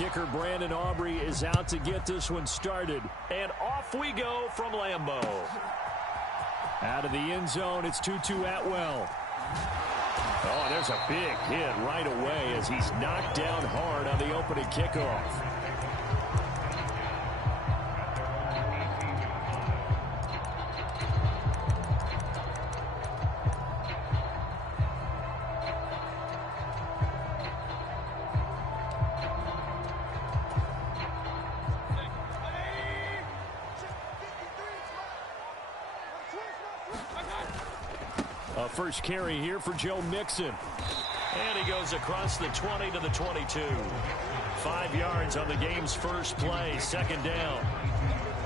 kicker Brandon Aubrey is out to get this one started. And off we go from Lambeau. Out of the end zone, it's Tutu Atwell. Oh, there's a big hit right away as he's knocked down hard on the opening kickoff. First carry here for Joe Mixon. And he goes across the 20 to the 22. 5 yards on the game's first play, second down.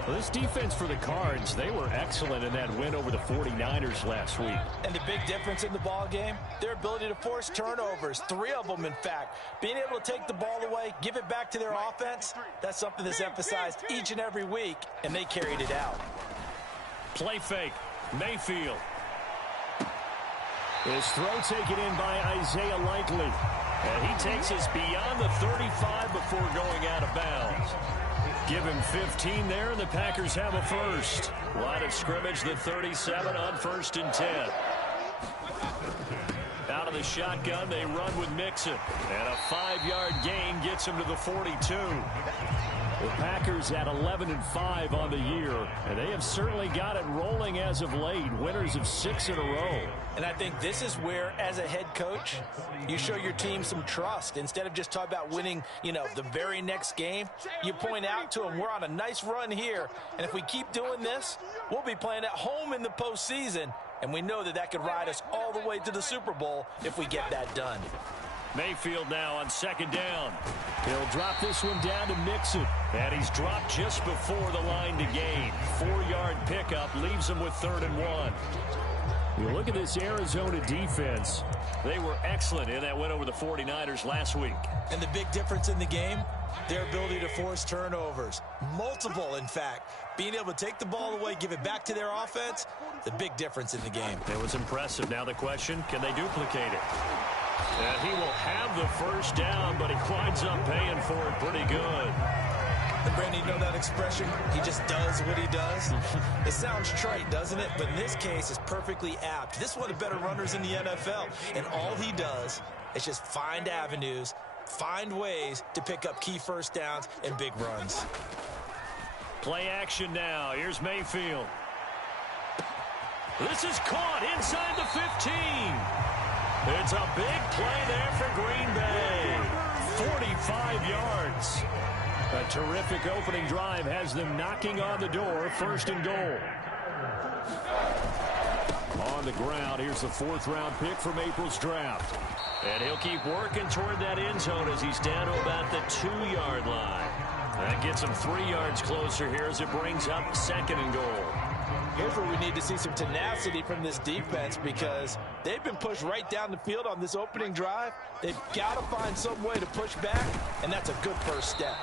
Well, this defense for the Cards, they were excellent in that win over the 49ers last week. And the big difference in the ball game, their ability to force turnovers, 3 of them, in fact. Being able to take the ball away, give it back to their offense, that's something that's emphasized each and every week, and they carried it out. Play fake, Mayfield. His throw taken in by Isaiah Likely. And he takes us beyond the 35 before going out of bounds. Give him 15 there, and the Packers have a first. Line of scrimmage, the 37 on 1st and 10. Out of the shotgun, they run with Mixon. And a 5-yard gain gets him to the 42. The Packers at 11-5 on the year, and they have certainly got it rolling as of late. Winners of 6 in a row. And I think this is where, as a head coach, you show your team some trust. Instead of just talking about winning, the very next game, you point out to them, we're on a nice run here, and if we keep doing this, we'll be playing at home in the postseason, and we know that that could ride us all the way to the Super Bowl if we get that done. Mayfield now on second down. He'll drop this one down to Mixon. And he's dropped just before the line to gain. 4-yard pickup leaves him with 3rd and 1. You look at this Arizona defense. They were excellent in that win over the 49ers last week. And the big difference in the game, their ability to force turnovers. Multiple, in fact. Being able to take the ball away, give it back to their offense, the big difference in the game. It was impressive. Now the question, can they duplicate it? And he will have the first down, but he winds up paying for it pretty good. And Brandon, you know that expression? He just does what he does. It sounds trite, doesn't it? But in this case, it's perfectly apt. This is one of the better runners in the NFL. And all he does is just find avenues, find ways to pick up key first downs and big runs. Play action now. Here's Mayfield. This is caught inside the 15. It's a big play there for Green Bay. 45 yards. A terrific opening drive has them knocking on the door. 1st and goal. On the ground, here's the 4th-round pick from April's draft. And he'll keep working toward that end zone as he's down to about the 2-yard line. That gets him 3 yards closer here as it brings up 2nd and goal. Here's where we need to see some tenacity from this defense because they've been pushed right down the field on this opening drive. They've got to find some way to push back, and that's a good first step.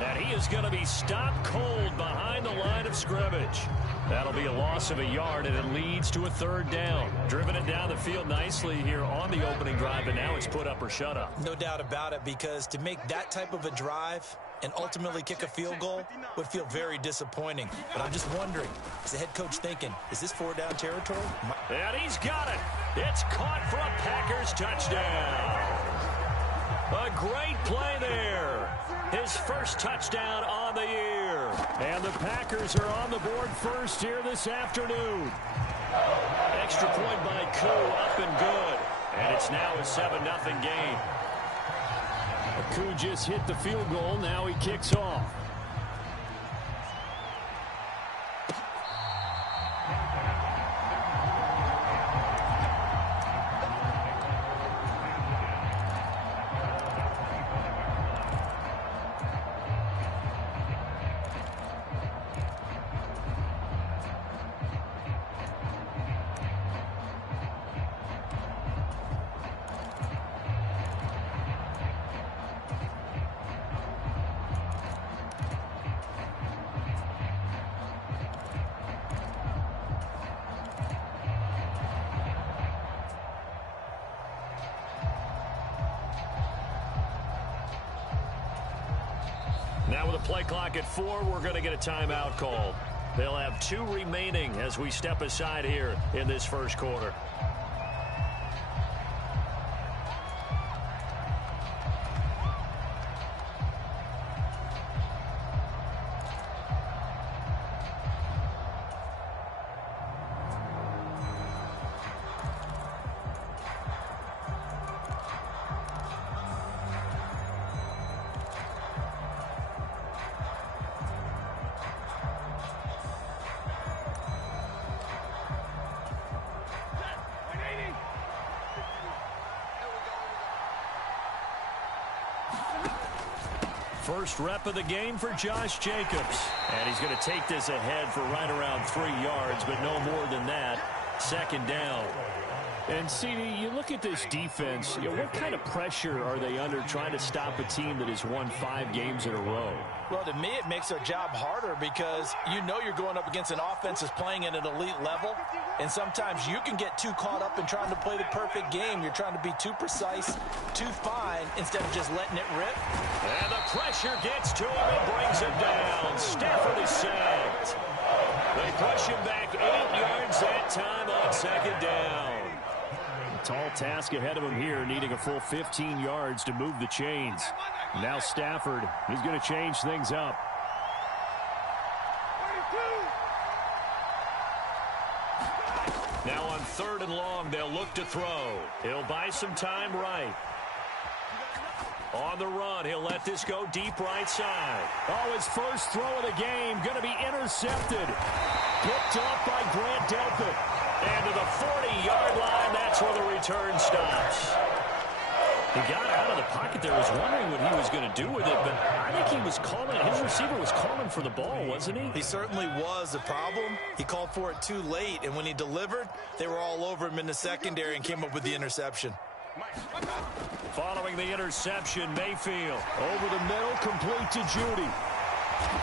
And he is going to be stopped cold behind the line of scrimmage. That'll be a loss of a yard, and it leads to a 3rd down. Driven it down the field nicely here on the opening drive, and now it's put up or shut up. No doubt about it, because to make that type of a drive and ultimately kick a field goal would feel very disappointing. But I'm just wondering, is the head coach thinking, is this 4-down territory? And he's got it. It's caught for a Packers touchdown. A great play there. His first touchdown on the year. And the Packers are on the board first here this afternoon. Extra point by Koo, up and good. And it's now a 7-0 game. Koo just hit the field goal. Now he kicks off. Now with a play clock at 4, we're going to get a timeout called. They'll have 2 remaining as we step aside here in this first quarter. First rep of the game for Josh Jacobs. And he's going to take this ahead for right around 3 yards, but no more than that. Second down. And, CD, you look at this defense, what kind of pressure are they under trying to stop a team that has won 5 games in a row? Well, to me, it makes their job harder because you know you're going up against an offense that's playing at an elite level, and sometimes you can get too caught up in trying to play the perfect game. You're trying to be too precise, too fine, instead of just letting it rip. And the pressure gets to him and brings him down. Stafford is sacked. They push him back 8 yards that time on second down. Tall task ahead of him here, needing a full 15 yards to move the chains. Now Stafford, he's going to change things up. Now on 3rd and long, they'll look to throw. He'll buy some time right. On the run, he'll let this go deep right side. Oh, his first throw of the game going to be intercepted. Picked off by Grant Delpit. And to the 40-yard line, that's where the return stops. He got out of the pocket there. Was wondering what he was going to do with it, but I think he was calling. His receiver was calling for the ball, wasn't he? He certainly was. The problem, he called for it too late, and when he delivered, they were all over him in the secondary and came up with the interception. Following the interception, Mayfield over the middle, complete to Judy.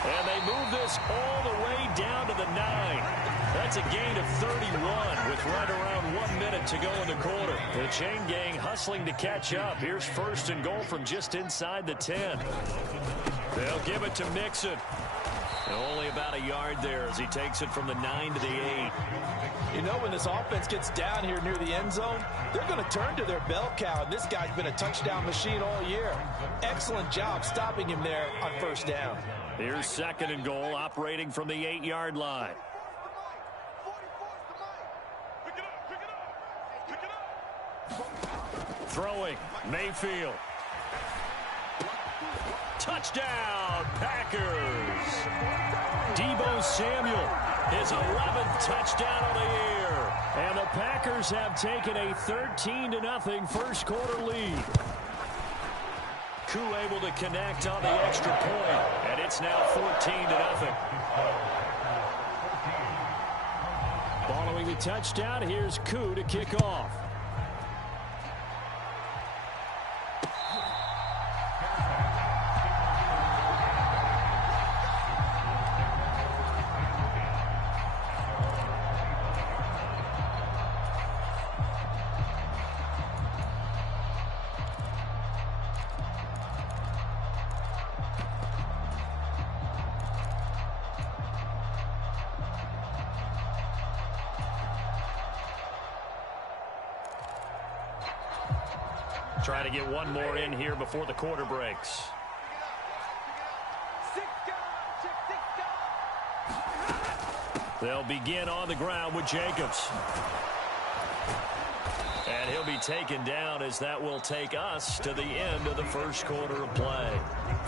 And they move this all the way down to the 9. That's a gain of 31 with right around 1 minute to go in the quarter. The chain gang hustling to catch up. Here's 1st and goal from just inside the 10. They'll give it to Mixon. Only about a yard there as he takes it from the 9 to the 8. You know, when this offense gets down here near the end zone, they're going to turn to their bell cow, and this guy's been a touchdown machine all year. Excellent job stopping him there on 1st down. Here's 2nd and goal, operating from the 8-yard line. Throwing, Mayfield. Touchdown, Packers. Deebo Samuel, his 11th touchdown of the year. And the Packers have taken a 13-0 first quarter lead. Koo able to connect on the extra point, and it's now 14-0. Following the touchdown, here's Koo to kick off. Trying to get one more in here before the quarter breaks. They'll begin on the ground with Jacobs. And he'll be taken down as that will take us to the end of the first quarter of play.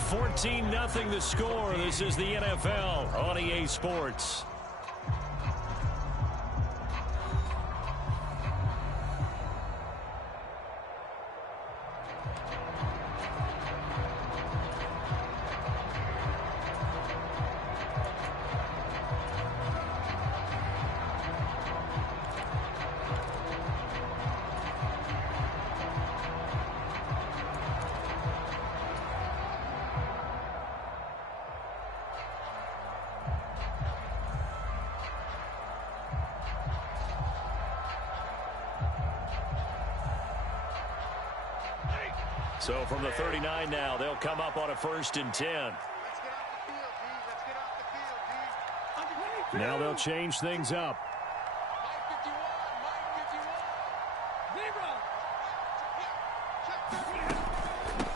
14-0 the score. This is the NFL on EA Sports. So from the 39 now, they'll come up on a 1st and 10. Now they'll change things up.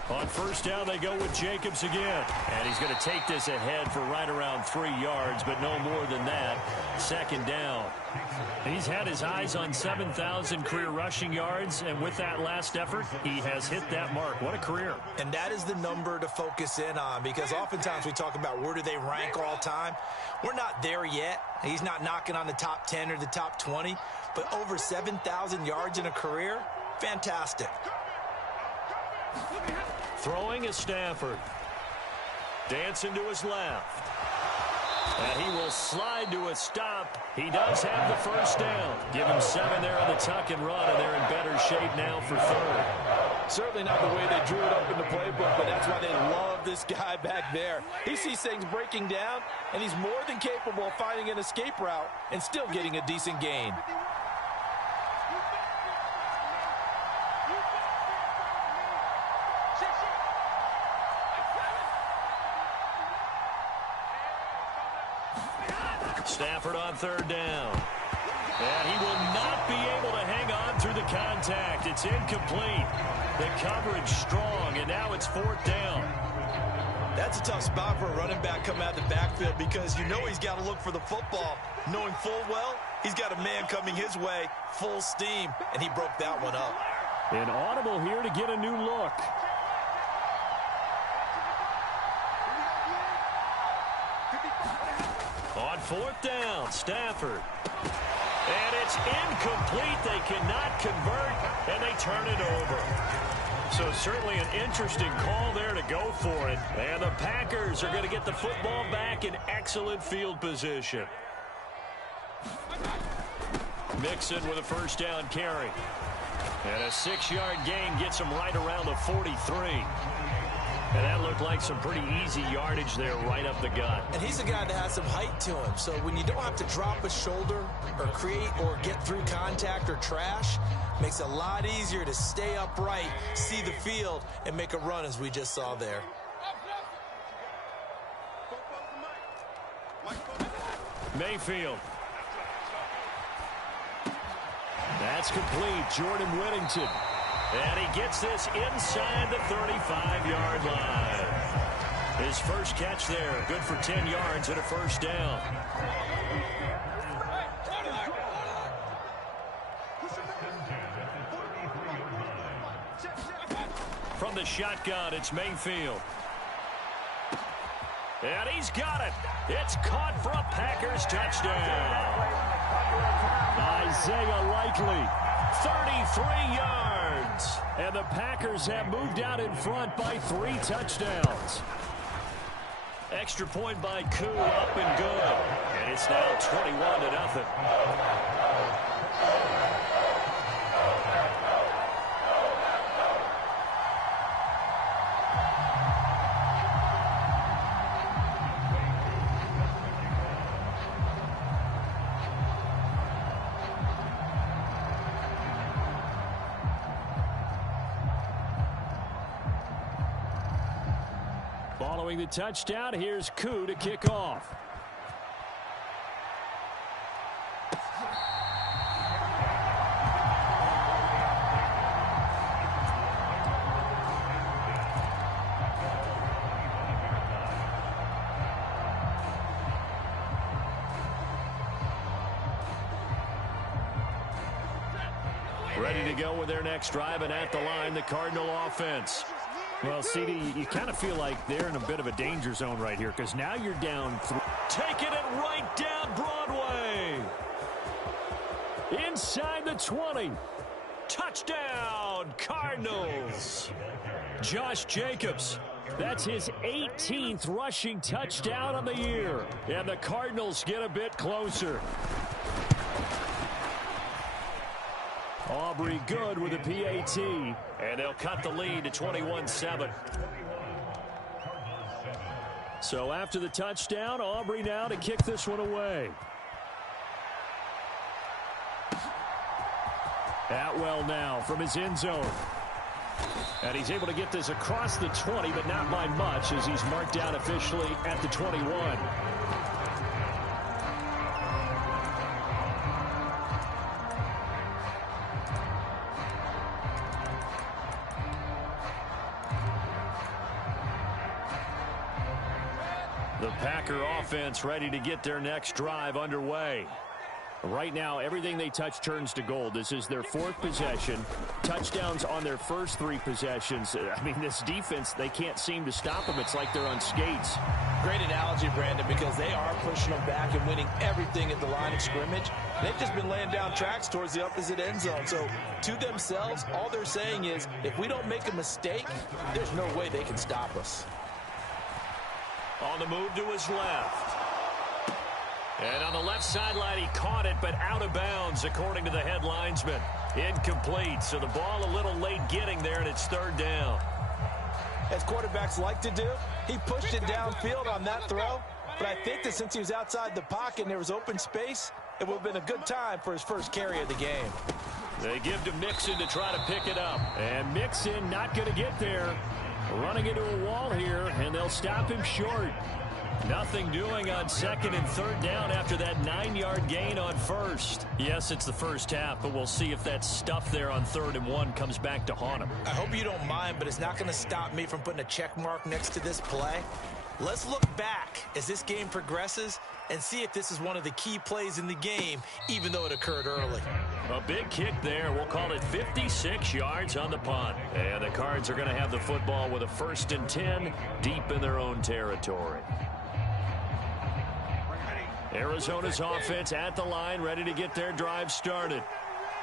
On first down, they go with Jacobs again. And he's going to take this ahead for right around 3 yards, but no more than that. Second down. He's had his eyes on 7,000 career rushing yards, and with that last effort, he has hit that mark. What a career. And that is the number to focus in on, because oftentimes we talk about where do they rank all time. We're not there yet. He's not knocking on the top 10 or the top 20, but over 7,000 yards in a career, fantastic. Throwing is Stafford. Dancing to his left. And he will slide to a stop. He does have the first down. Give him 7 there on the tuck and run, and they're in better shape now for third. Certainly not the way they drew it up in the playbook, but that's why they love this guy back there. He sees things breaking down, and he's more than capable of finding an escape route and still getting a decent gain. Stafford on third down. And he will not be able to hang on through the contact. It's incomplete. The coverage strong, and now it's fourth down. That's a tough spot for a running back coming out of the backfield, because you know he's got to look for the football, knowing full well he's got a man coming his way, full steam, and he broke that one up. An audible here to get a new look. On fourth down, Stafford. And it's incomplete. They cannot convert, and they turn it over. So certainly an interesting call there to go for it. And the Packers are going to get the football back in excellent field position. Mixon with a first down carry. And a 6-yard gain gets him right around the 43. And that looked like some pretty easy yardage there right up the gut. And he's a guy that has some height to him. So when you don't have to drop a shoulder or create or get through contact or trash, makes it a lot easier to stay upright, see the field, and make a run as we just saw there. Mayfield. That's complete. Jordan Whittington. And he gets this inside the 35-yard line. His first catch there, good for 10 yards and a first down. From the shotgun, it's Mayfield. And he's got it. It's caught for a Packers touchdown. Isaiah Likely, 33 yards. And the Packers have moved out in front by 3 touchdowns. Extra point by Koo, up and good. And it's now 21-0. Following the touchdown, here's Koo to kick off. Ready to go with their next drive, and at the line, the Cardinal offense. Well, CD, you kind of feel like they're in a bit of a danger zone right here, because now you're down 3. Taking it right down Broadway. Inside the 20. Touchdown, Cardinals. Josh Jacobs. That's his 18th rushing touchdown of the year. And the Cardinals get a bit closer. Aubrey good with a PAT, and they'll cut the lead to 21-7. So after the touchdown, Aubrey now to kick this one away. Atwell now from his end zone. And he's able to get this across the 20, but not by much, as he's marked down officially at the 21. The Packer offense ready to get their next drive underway. Right now, everything they touch turns to gold. This is their 4th possession. Touchdowns on their first 3 possessions. I mean, this defense, they can't seem to stop them. It's like they're on skates. Great analogy, Brandon, because they are pushing them back and winning everything at the line of scrimmage. They've just been laying down tracks towards the opposite end zone. So, to themselves, all they're saying is, if we don't make a mistake, there's no way they can stop us. On the move to his left. And on the left sideline, he caught it, but out of bounds, according to the head linesman. Incomplete, so the ball a little late getting there, and it's 3rd down. As quarterbacks like to do, he pushed it downfield on that throw. But I think that since he was outside the pocket and there was open space, it would have been a good time for his first carry of the game. They give to Mixon to try to pick it up. And Mixon not going to get there. Running into a wall here, and they'll stop him short. Nothing doing on 2nd and 3rd down after that 9-yard gain on 1st. Yes, it's the first half, but we'll see if that stuff there on 3rd and 1 comes back to haunt him. I hope you don't mind, but it's not going to stop me from putting a check mark next to this play. Let's look back as this game progresses and see if this is one of the key plays in the game, even though it occurred early. A big kick there. We'll call it 56 yards on the punt. And the Cards are going to have the football with a 1st and 10 deep in their own territory. Arizona's offense at the line, ready to get their drive started.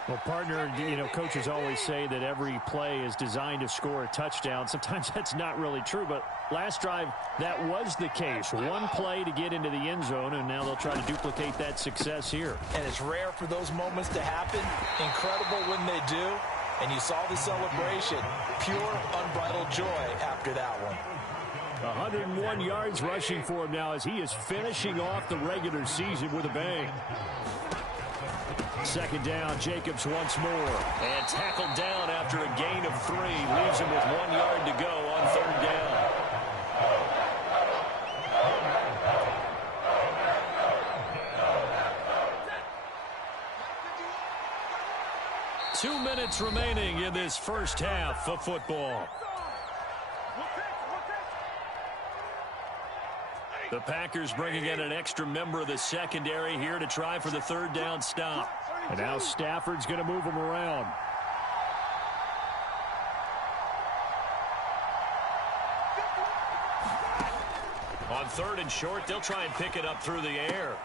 Well, partner, coaches always say that every play is designed to score a touchdown. Sometimes that's not really true, but last drive, that was the case. One play to get into the end zone, and now they'll try to duplicate that success here. And it's rare for those moments to happen. Incredible when they do. And you saw the celebration. Pure, unbridled joy after that one. 101 yards rushing for him now as he is finishing off the regular season with a bang. 2nd down, Jacobs once more. And tackled down after a gain of 3. Leaves him with 1 yard to go on 3rd down. Two minutes remaining in this first half of football. The Packers bringing in an extra member of the secondary here to try for the 3rd down stop. And now Stafford's going to move him around. On 3rd and short, they'll try and pick it up through the air.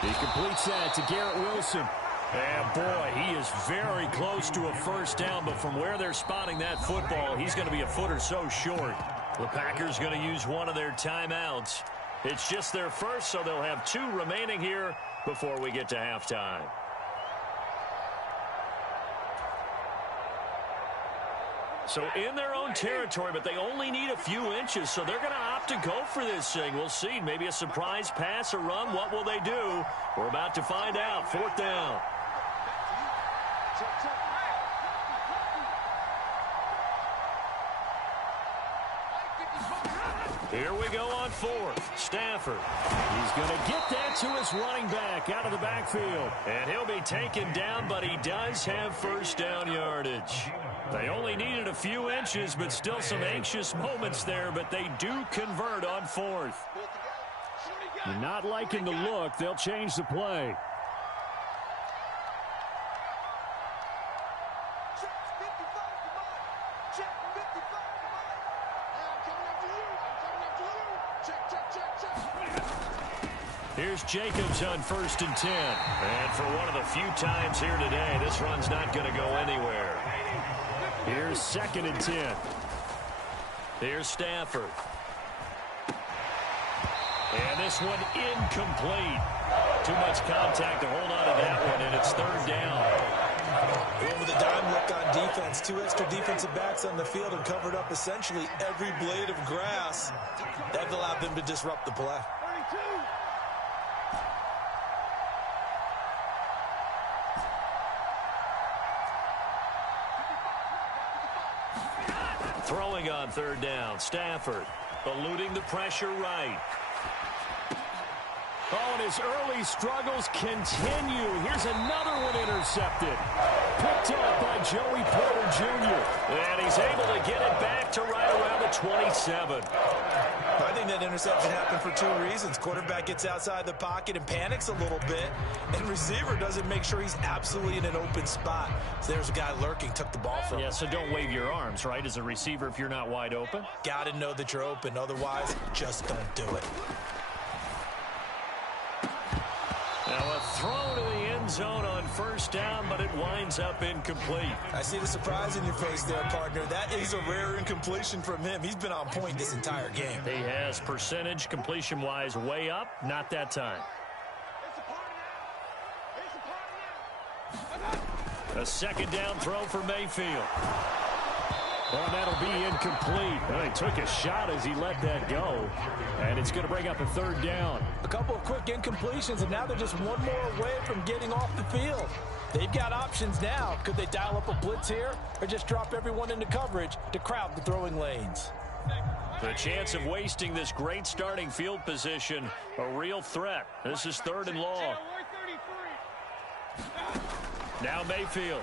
He completes that to Garrett Wilson. And boy, he is very close to a 1st down, but from where they're spotting that football, he's going to be a foot or so short. The Packers going to use one of their timeouts. It's just their first, so they'll have 2 remaining here before we get to halftime. So in their own territory, but they only need a few inches, so they're going to opt to go for this thing. We'll see. Maybe a surprise pass or run. What will they do? We're about to find out. 4th down. Here we go on 4th. Stafford. He's going to get that to his running back out of the backfield. And he'll be taken down, but he does have 1st down yardage. They only needed a few inches, but still some anxious moments there, but they do convert on 4th. You're not liking the look. They'll change the play. Here's Jacobs on 1st and 10. And for one of the few times here today, this run's not going to go anywhere. Here's 2nd and 10. Here's Stafford. And this one incomplete. Too much contact to hold on to that one, and it's 3rd down. Going with a dime look on defense. 2 extra defensive backs on the field and covered up essentially every blade of grass. That allowed them to disrupt the play. Throwing on 3rd down, Stafford eluding the pressure right. Oh, and his early struggles continue. Here's another one intercepted. Picked up by Joey Porter Jr. And he's able to get it back to right around the 27. I think that interception happened for two reasons. Quarterback gets outside the pocket and panics a little bit, and receiver doesn't make sure he's absolutely in an open spot. So there's a guy lurking, took the ball from him. Yeah, so don't wave your arms, right, as a receiver if you're not wide open. Got to know that you're open. Otherwise, just don't do it. Now a throw to the end zone on first down, but it winds up incomplete. I see the surprise in your face there, partner. That is a rare incompletion from him. He's been on point this entire game. He has percentage completion-wise way up, not that time. A second down throw for Mayfield. Well, that'll be incomplete. Well, he took a shot as he let that go, and it's going to bring up a third down. A couple of quick incompletions, and now they're just one more away from getting off the field. They've got options now. Could they dial up a blitz here or just drop everyone into coverage to crowd the throwing lanes? The chance of wasting this great starting field position, a real threat. This is 3rd and long. Now Mayfield.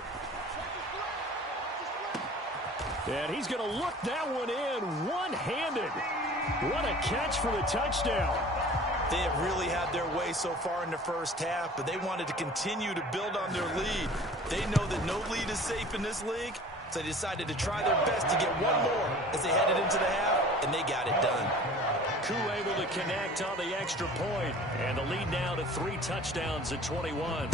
And he's going to look that one in one-handed. What a catch for the touchdown. They have really had their way so far in the first half, but they wanted to continue to build on their lead. They know that no lead is safe in this league, so they decided to try their best to get one more as they headed into the half, and they got it done. Koo able to connect on the extra point, and the lead now to 3 touchdowns at 21.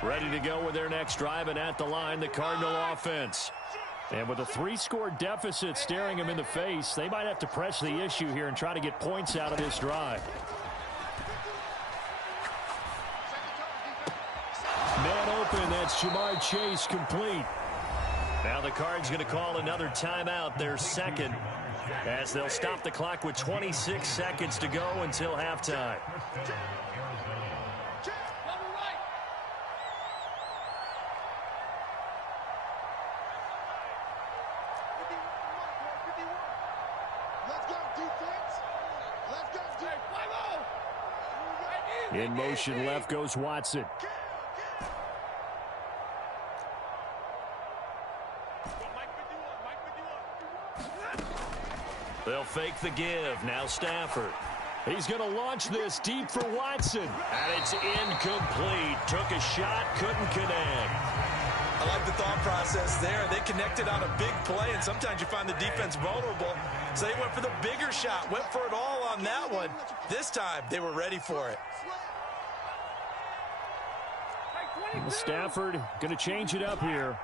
Ready to go with their next drive, and at the line, the Cardinal offense. And with a 3-score deficit staring them in the face, they might have to press the issue here and try to get points out of this drive. Man open, that's Jamar Chase complete. Now the Cards going to call another timeout, their second, as they'll stop the clock with 26 seconds to go until halftime. In motion left goes Watson. They'll fake the give. Now Stafford. He's going to launch this deep for Watson. And it's incomplete. Took a shot, couldn't connect. I like the thought process there. They connected on a big play, and sometimes you find the defense vulnerable. So they went for the bigger shot, went for it all on that one. This time, they were ready for it. Stafford going to change it up here.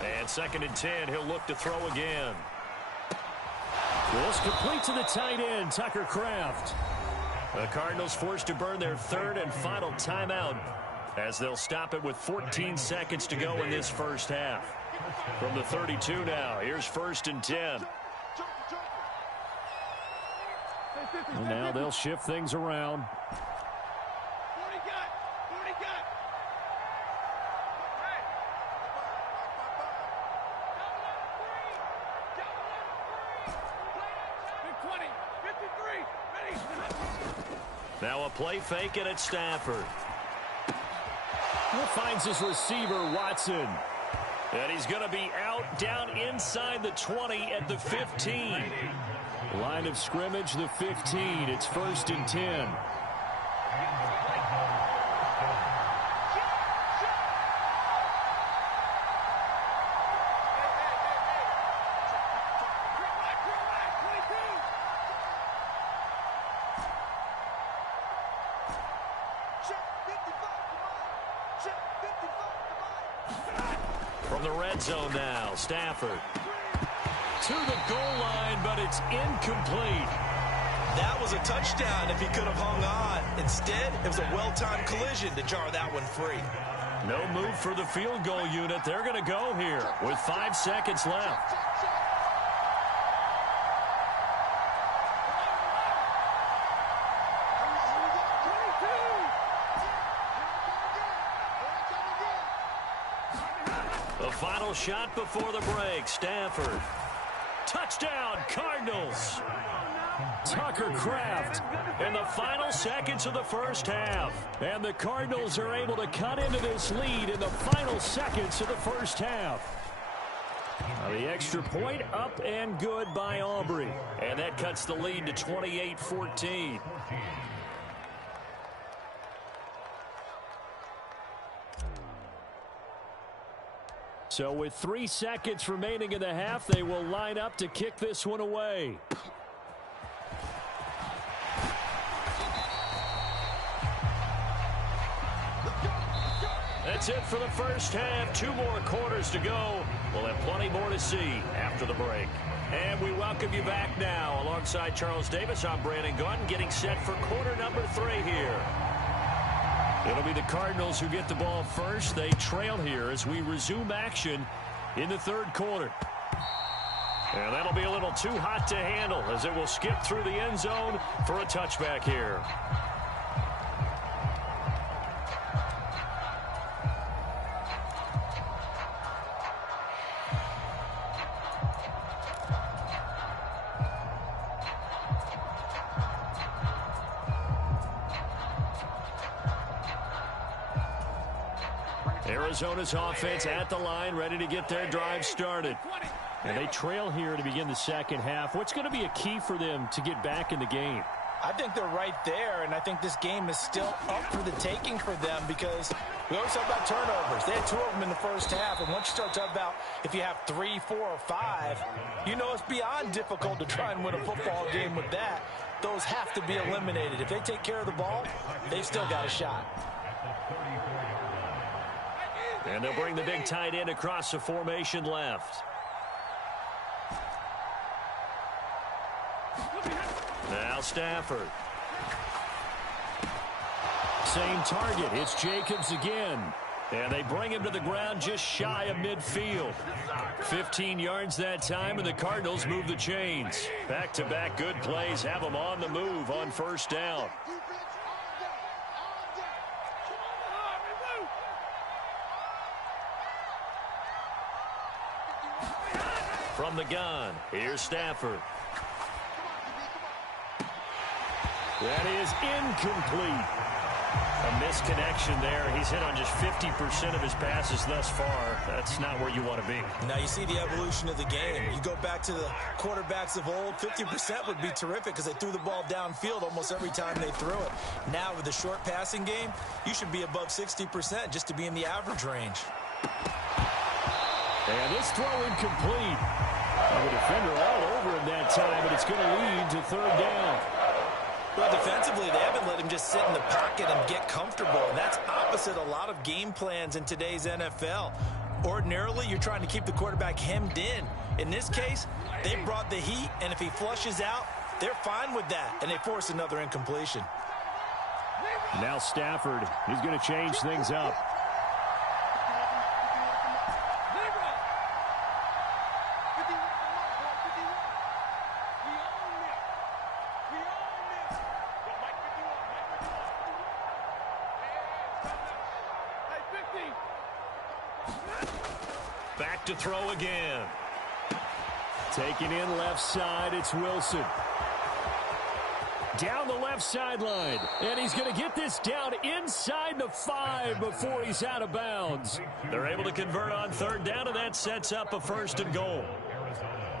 And 2nd and 10, he'll look to throw again. This complete to the tight end, Tucker Kraft. The Cardinals forced to burn their 3rd and final timeout as they'll stop it with 14 seconds to go in this first half. From the 32 now, here's 1st and 10. And now they'll shift things around. Now a play fake, and it's Stafford. He finds his receiver, Watson. And he's going to be out down inside the 20 at the 15. Line of scrimmage, the 15. It's 1st and 10. From the red zone now, Stafford. To the goal line, but it's incomplete. That was a touchdown if he could have hung on. Instead, it was a well-timed collision to jar that one free. No move for the field goal unit. They're going to go here with 5 seconds left. The final shot before the break. Stafford. Touchdown, Cardinals. Tucker Kraft in the final seconds of the first half. And the Cardinals are able to cut into this lead in the final seconds of the first half. The extra point up and good by Aubrey. And that cuts the lead to 28-14. So with 3 seconds remaining in the half, they will line up to kick this one away. That's it for the first half. 2 more quarters to go. We'll have plenty more to see after the break. And we welcome you back now. Alongside Charles Davis, I'm Brandon Gunn, getting set for quarter number 3 here. It'll be the Cardinals who get the ball first. They trail here as we resume action in the third quarter. And that'll be a little too hot to handle as it will skip through the end zone for a touchback here. Arizona's offense at the line, ready to get their drive started. And they trail here to begin the second half. What's going to be a key for them to get back in the game? I think they're right there, and I think this game is still up for the taking for them because we always talk about turnovers. They had 2 of them in the first half, and once you start talking about if you have 3, 4, or 5, you know it's beyond difficult to try and win a football game with that. Those have to be eliminated. If they take care of the ball, they've still got a shot. And they'll bring the big tight end across the formation left. Now Stafford. Same target. It's Jacobs again. And they bring him to the ground just shy of midfield. 15 yards that time, and the Cardinals move the chains. Back-to-back good plays have them on the move on first down. From the gun, here's Stafford. That is incomplete. A misconnection there. He's hit on just 50% of his passes thus far. That's not where you want to be. Now you see the evolution of the game. You go back to the quarterbacks of old, 50% would be terrific because they threw the ball downfield almost every time they threw it. Now with the short passing game, you should be above 60% just to be in the average range. And this throw incomplete. The defender all over him that time, but it's going to lead to third down. Well, defensively, they haven't let him just sit in the pocket and get comfortable. And that's opposite a lot of game plans in today's NFL. Ordinarily, you're trying to keep the quarterback hemmed in. In this case, they brought the heat, and if he flushes out, they're fine with that, and they force another incompletion. Now Stafford, he's going to change things up. Back to throw again. Taking in left side, it's Wilson. Down the left sideline, and he's going to get this down inside the 5 before he's out of bounds. They're able to convert on third down, and that sets up a 1st and goal.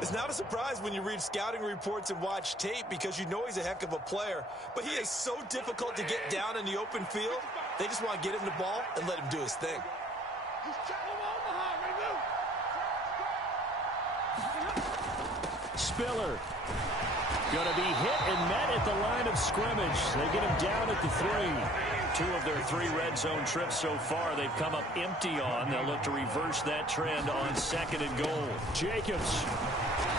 It's not a surprise when you read scouting reports and watch tape because you know he's a heck of a player, but he is so difficult to get down in the open field. They just want to get him the ball and let him do his thing. Spiller. Going to be hit and met at the line of scrimmage. They get him down at the 3. 2 of their 3 red zone trips so far they've come up empty on. They'll look to reverse that trend on 2nd and goal. Jacobs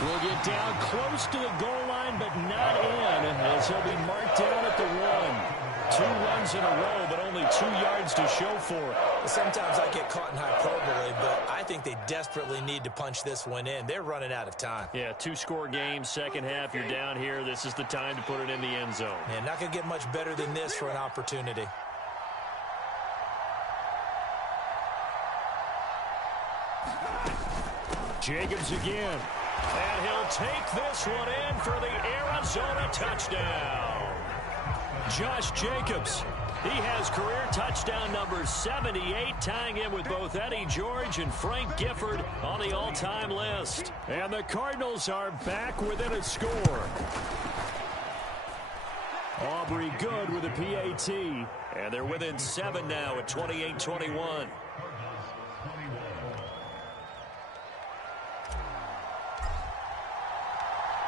will get down close to the goal line, but not in, as he'll be marked down at the 1. 2 runs in a row, but only 2 yards to show for it. Sometimes I get caught in hyperbole, but I think they desperately need to punch this one in. They're running out of time. Yeah, 2-score game, second half, you're down here. This is the time to put it in the end zone. And not going to get much better than this for an opportunity. Jacobs again. And he'll take this one in for the Arizona touchdown. Josh Jacobs. He has career touchdown number 78, tying him with both Eddie George and Frank Gifford on the all-time list. And the Cardinals are back within a score. Aubrey good with a PAT. And they're within 7 now at 28-21.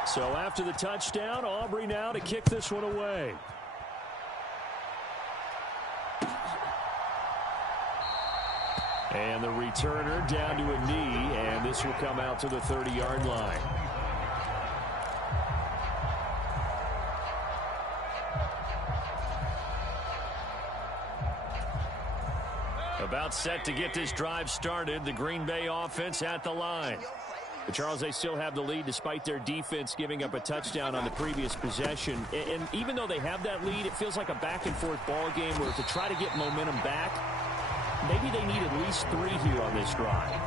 So after the touchdown, Aubrey now to kick this one away. And the returner down to a knee, and this will come out to the 30-yard line. About set to get this drive started, the Green Bay offense at the line. But Charles, they still have the lead despite their defense giving up a touchdown on the previous possession. And even though they have that lead, it feels like a back-and-forth ball game where to try to get momentum back, maybe they need at least 3 here on this drive.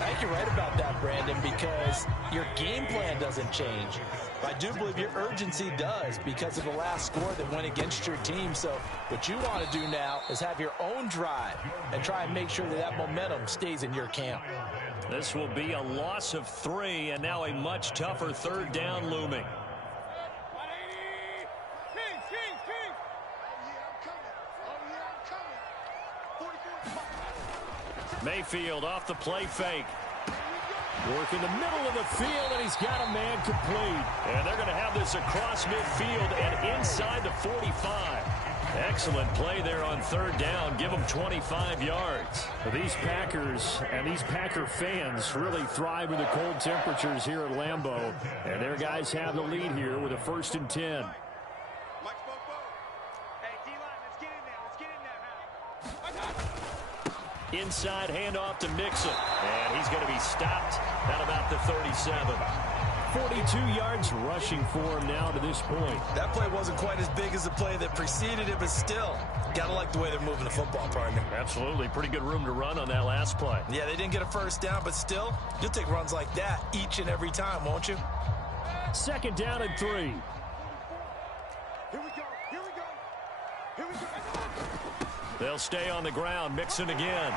I think you're right about that, Brandon, because your game plan doesn't change. I do believe your urgency does because of the last score that went against your team. So what you want to do now is have your own drive and try and make sure that that momentum stays in your camp. This will be a loss of 3, and now a much tougher 3rd down looming. Mayfield off the play fake. Work in the middle of the field, and he's got a man complete. And they're going to have this across midfield and inside the 45. Excellent play there on 3rd down. Give them 25 yards. These Packers and these Packer fans really thrive in the cold temperatures here at Lambeau. And their guys have the lead here with a 1st and 10. Inside handoff to Mixon. And he's going to be stopped at about the 37. 42 yards rushing for him now to this point. That play wasn't quite as big as the play that preceded it, but still, got to like the way they're moving the football, partner. Absolutely. Pretty good room to run on that last play. Yeah, they didn't get a 1st down, but still, you'll take runs like that each and every time, won't you? 2nd down and 3. Here we go. Here we go. Here we go. They'll stay on the ground. Mixon again.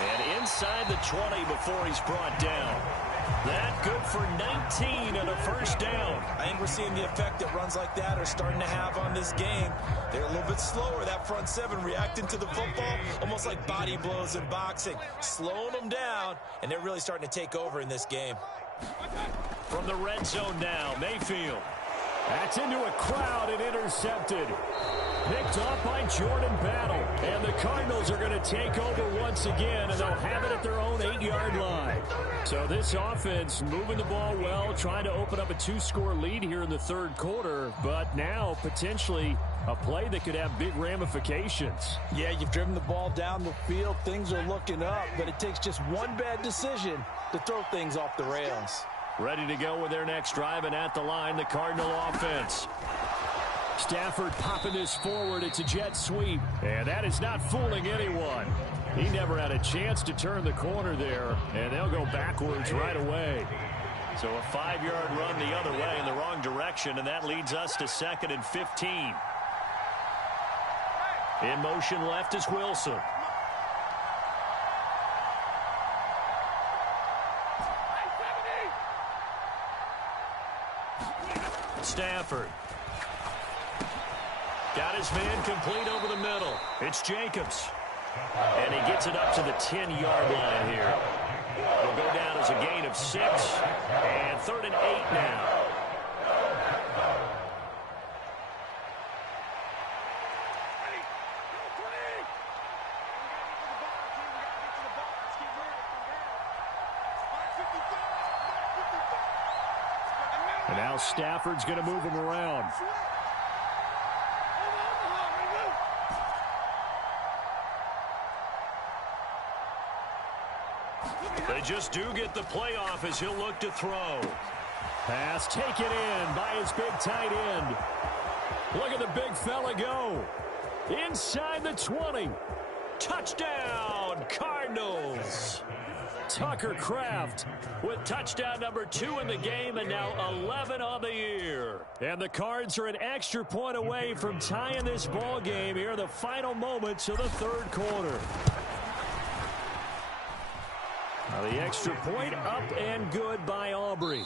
And inside the 20 before he's brought down. That good for 19 and a 1st down. I think we're seeing the effect that runs like that are starting to have on this game. They're a little bit slower, that front 7, reacting to the football, almost like body blows in boxing, slowing them down, and they're really starting to take over in this game. From the red zone now, Mayfield. That's into a crowd and intercepted. Picked off by Jordan Battle. And the Cardinals are going to take over once again, and they'll have it at their own 8-yard line. So this offense moving the ball well, trying to open up a 2-score lead here in the 3rd quarter, but now potentially a play that could have big ramifications. Yeah, you've driven the ball down the field. Things are looking up, but it takes just one bad decision to throw things off the rails. Ready to go with their next drive, and at the line, the Cardinal offense. Stafford popping this forward. It's a jet sweep. And that is not fooling anyone. He never had a chance to turn the corner there, and they'll go backwards right away. So a 5-yard run the other way in the wrong direction, and that leads us to 2nd and 15. In motion left is Wilson. Stafford. Got his man complete over the middle. It's Jacobs. And he gets it up to the 10-yard line here. It'll go down as a gain of 6. And 3rd and 8 now. And now Stafford's going to move him around. just do get the playoff as he'll look to throw. Pass taken in by his big tight end. Look at the big fella go. Inside the 20. Touchdown, Cardinals. Tucker Kraft with touchdown number 2 in the game and now 11 on the year. And the Cards are an extra point away from tying this ball game here in the final moments of the third quarter. Now the extra point up and good by Aubrey.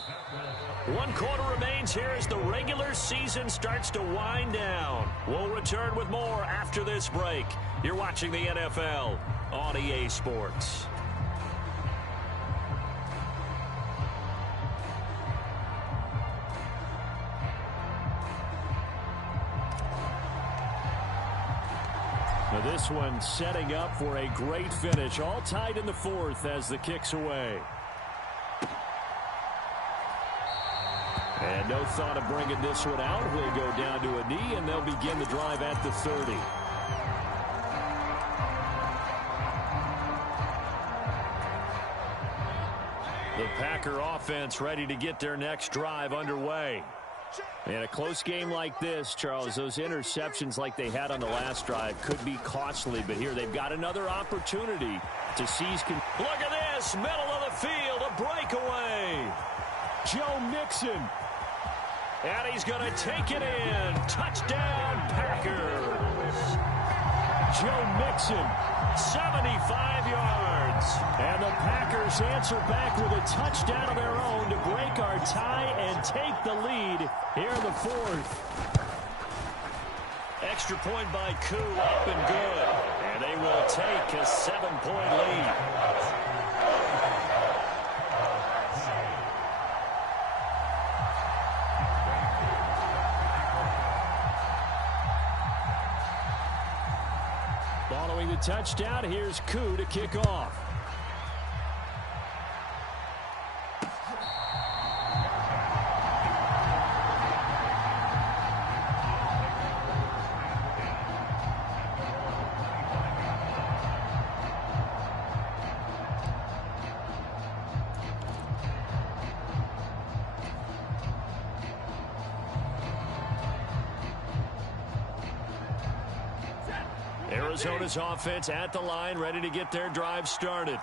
1 quarter remains here as the regular season starts to wind down. We'll return with more after this break. You're watching the NFL on EA Sports. Now this one setting up for a great finish. All tied in the fourth as the kick's away. And no thought of bringing this one out. We'll go down to a knee, and they'll begin the drive at the 30. The Packer offense ready to get their next drive underway. In a close game like this, Charles, those interceptions like they had on the last drive could be costly. But here they've got another opportunity to seize. Look at this, middle of the field, a breakaway. Joe Mixon. And he's going to take it in. Touchdown, Packers. Joe Mixon. 75 yards. And the Packers answer back with a touchdown of their own to break our tie and take the lead here in the fourth. Extra point by Koo, up and good. And they will take a 7-point lead. Following the touchdown, here's Koo to kick off. Arizona's offense at the line, ready to get their drive started.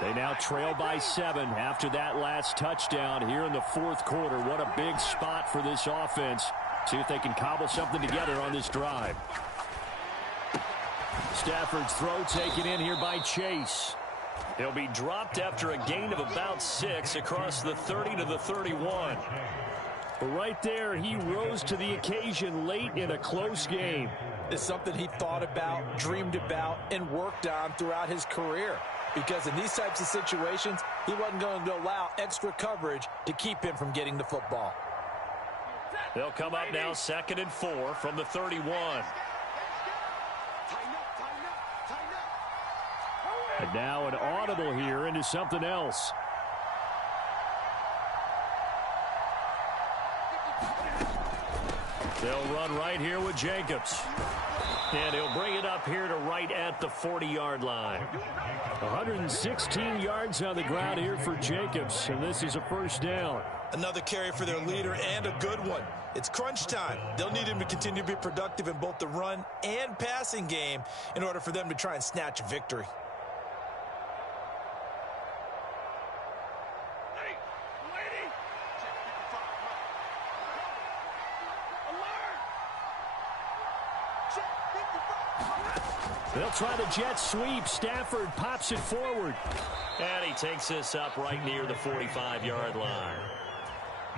They now trail by 7 after that last touchdown here in the fourth quarter. What a big spot for this offense. See if they can cobble something together on this drive. Stafford's throw taken in here by Chase. He'll be dropped after a gain of about 6 across the 30 to the 31. But right there, he rose to the occasion late in a close game. It's something he thought about, dreamed about, and worked on throughout his career. Because in these types of situations, he wasn't going to allow extra coverage to keep him from getting the football. They'll come up now 2nd and 4 from the 31. And now an audible here into something else. They'll run right here with Jacobs. And he'll bring it up here to right at the 40-yard line. 116 yards on the ground here for Jacobs, and this is a first down. Another carry for their leader and a good one. It's crunch time. They'll need him to continue to be productive in both the run and passing game in order for them to try and snatch a victory. They'll try the jet sweep. Stafford pops it forward. And he takes this up right near the 45-yard line.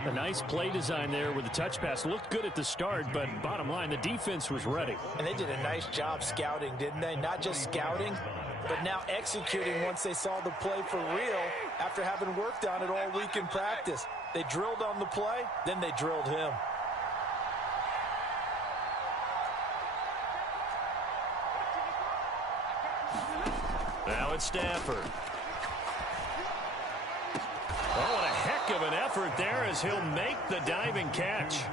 A nice play design there with the touch pass. Looked good at the start, but bottom line, the defense was ready. And they did a nice job scouting, didn't they? Not just scouting, but now executing once they saw the play for real after having worked on it all week in practice. They drilled on the play, then they drilled him. Now it's Stafford. Oh, what a heck of an effort there as he'll make the diving catch.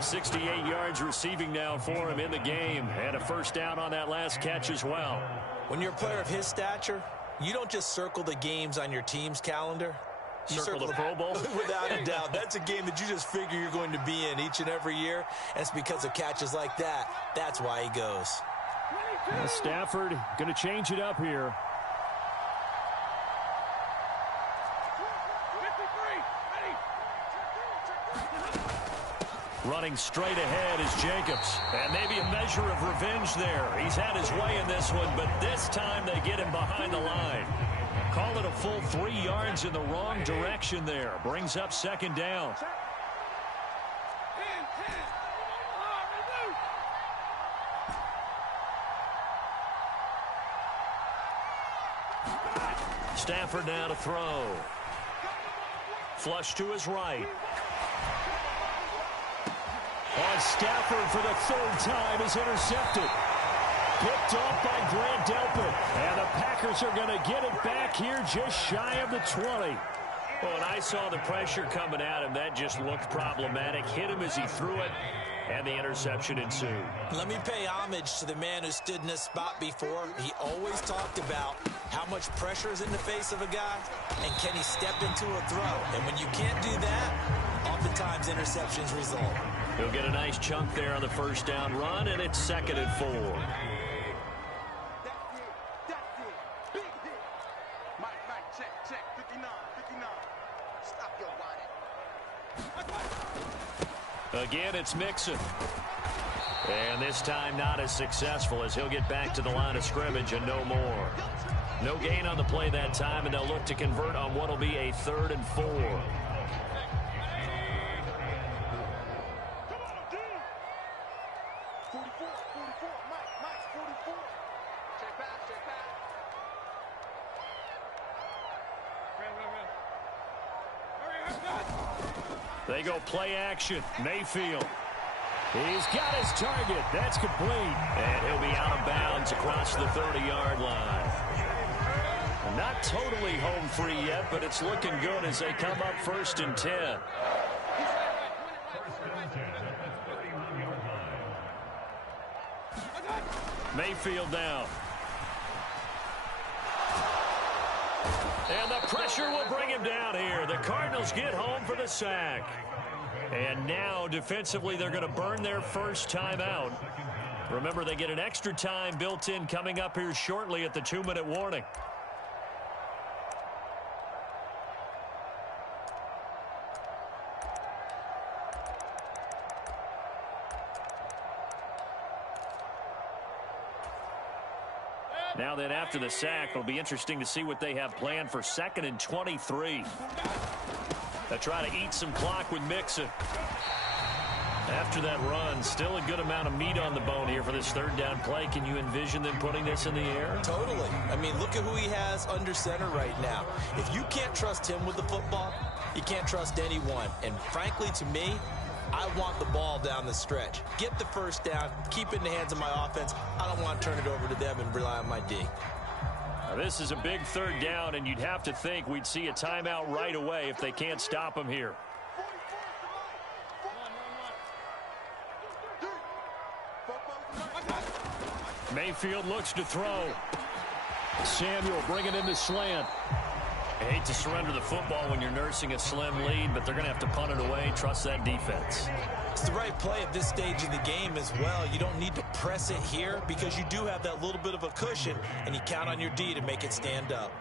68 yards receiving now for him in the game, and a first down on that last catch as well. When you're a player of his stature, You don't just circle the games on your team's calendar. You circle the Pro Bowl? Without a doubt. That's a game that you just figure you're going to be in each and every year. And it's because of catches like that. That's why he goes. Stafford going to change it up here. Running straight ahead is Jacobs. And maybe a measure of revenge there. He's had his way in this one, but this time they get him behind the line. Call it a full 3 yards in the wrong direction there. Brings up second down. Stafford now to throw. Flush to his right. On Stafford for the 3rd time is intercepted. Picked off by Grant Delpit. And the Packers are going to get it back here just shy of the 20. Well, and I saw the pressure coming at him. That just looked problematic. Hit him as he threw it, and the interception ensued. Let me pay homage to the man who stood in this spot before. He always talked about how much pressure is in the face of a guy, and can he step into a throw. And when you can't do that, oftentimes interceptions result. He'll get a nice chunk there on the first down run, and it's 2nd and 4. Again, it's Mixon. And this time not as successful as he'll get back to the line of scrimmage and no more. No gain on the play that time, and they'll look to convert on what will be a 3rd and 4. They go play action. Mayfield. He's got his target. That's complete. And he'll be out of bounds across the 30-yard line. Not totally home free yet, but it's looking good as they come up 1st and 10. Mayfield down. And the pressure will bring him down here. The Cardinals get home for the sack. And now, defensively, they're going to burn their first time out. Remember, they get an extra time built in coming up here shortly at the 2-minute warning. Now then, after the sack, it'll be interesting to see what they have planned for 2nd and 23. They'll try to eat some clock with Mixon. After that run, still a good amount of meat on the bone here for this 3rd down play. Can you envision them putting this in the air? Totally. I mean, look at who he has under center right now. If you can't trust him with the football, you can't trust anyone. And frankly, to me, I want the ball down the stretch. Get the first down, keep it in the hands of my offense. I don't want to turn it over to them and rely on my D. Now, this is a big 3rd down, and you'd have to think we'd see a timeout right away if they can't stop him here. Mayfield looks to throw. Samuel bringing in the slant. I hate to surrender the football when you're nursing a slim lead, but they're going to have to punt it away. Trust that defense. It's the right play at this stage of the game as well. You don't need to press it here because you do have that little bit of a cushion, and you count on your D to make it stand up.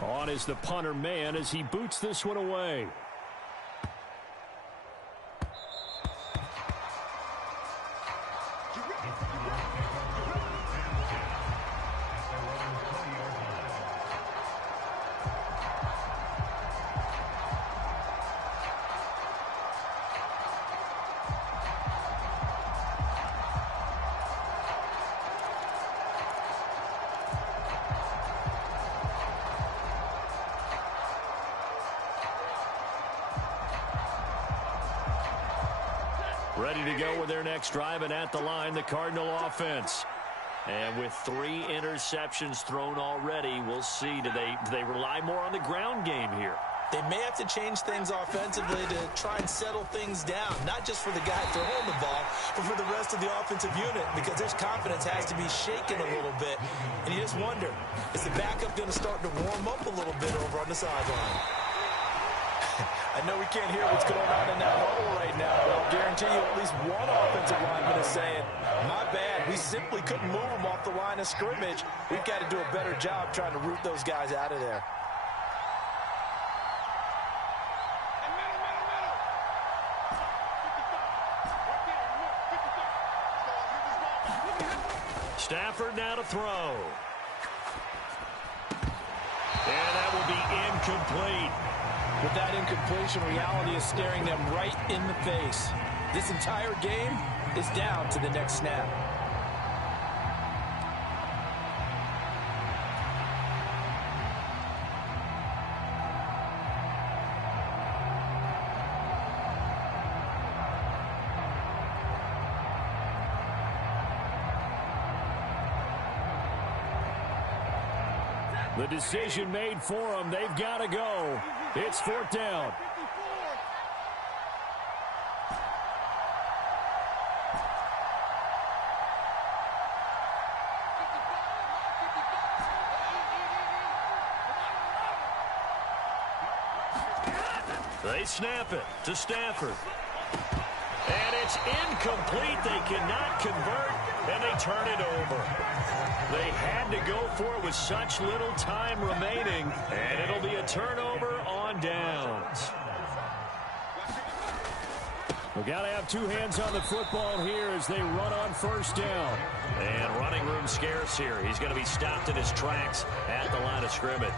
On is the punter man as he boots this one away. Ready to go with their next drive, and at the line, the Cardinal offense. And with 3 interceptions thrown already, we'll see. Do they rely more on the ground game here? They may have to change things offensively to try and settle things down, not just for the guy throwing the ball, but for the rest of the offensive unit, because their confidence has to be shaken a little bit. And you just wonder, is the backup going to start to warm up a little bit over on the sideline? I know we can't hear what's going on in that huddle right now, but I'll guarantee you at least one offensive lineman is saying, my bad, we simply couldn't move them off the line of scrimmage. We've got to do a better job trying to root those guys out of there. Stafford now to throw. And that will be incomplete. With that incompletion, reality is staring them right in the face. This entire game is down to the next snap. The decision made for them. They've got to go. It's 4th down. They snap it to Stafford. And it's incomplete. They cannot convert, and they turn it over. They had to go for it with such little time remaining, and it'll be a turnover on downs. We've got to have two hands on the football here as they run on 1st down. And running room scarce here. He's going to be stopped in his tracks at the line of scrimmage.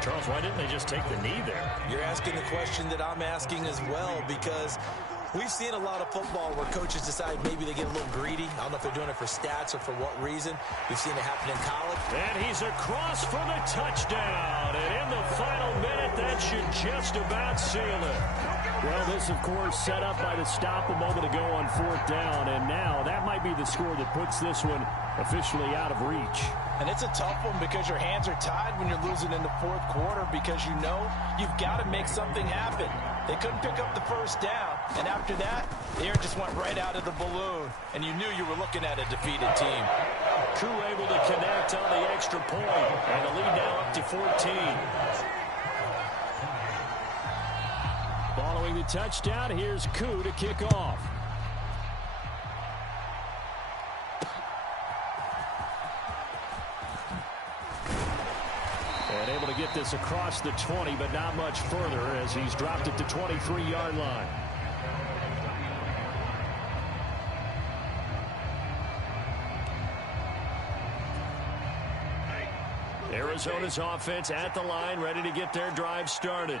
Charles, why didn't they just take the knee there? You're asking the question that I'm asking as well, because we've seen a lot of football where coaches decide maybe they get a little greedy. I don't know if they're doing it for stats or for what reason. We've seen it happen in college. And he's across for the touchdown. And in the final minute, that should just about seal it. Well, this, of course, set up by the stop a moment ago on 4th down. And now that might be the score that puts this one officially out of reach. And it's a tough one because your hands are tied when you're losing in the 4th quarter, because you know you've got to make something happen. They couldn't pick up the 1st down, and after that, the air just went right out of the balloon, and you knew you were looking at a defeated team. Crew able to connect on the extra point, and the lead now up to 14. Following the touchdown, here's Koo to kick off. And able to get this across the 20, but not much further as he's dropped it to 23-yard line. Arizona's offense at the line, ready to get their drive started.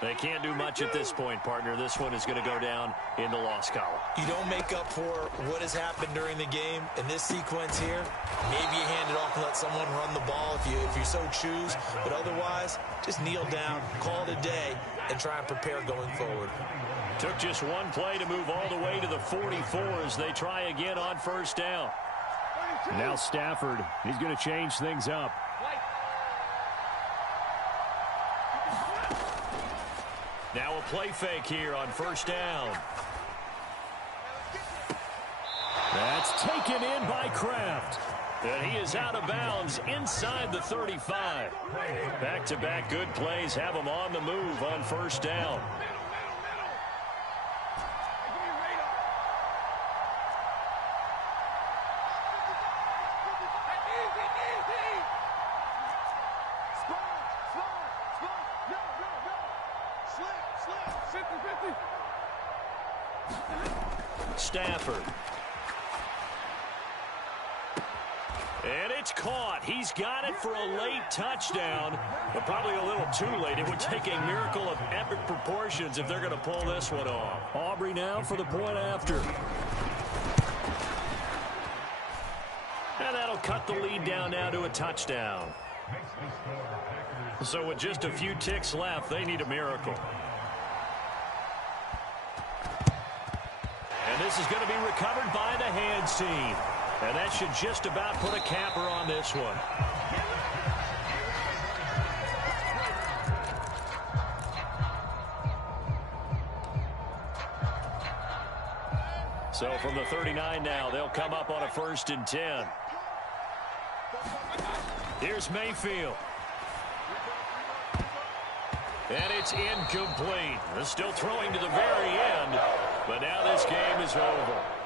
They can't do much at this point, partner. This one is going to go down in the loss column. You don't make up for what has happened during the game in this sequence here. Maybe you hand it off and let someone run the ball if you so choose. But otherwise, just kneel down, call it a day, and try and prepare going forward. Took just one play to move all the way to the 44 as they try again on 1st down. Now Stafford, he's going to change things up. Now a play fake here on 1st down. That's taken in by Kraft. And he is out of bounds inside the 35. Back-to-back good plays have him on the move on 1st down. Stafford. And it's caught. He's got it for a late touchdown, but probably a little too late. It would take a miracle of epic proportions if they're going to pull this one off. Aubrey now for the point after. And that'll cut the lead down now to a touchdown. So with just a few ticks left, they need a miracle. And this is going to be recovered by the hands team. And that should just about put a capper on this one. So from the 39 now, they'll come up on a 1st and 10. Here's Mayfield. And it's incomplete. They're still throwing to the very end, but now this game is over.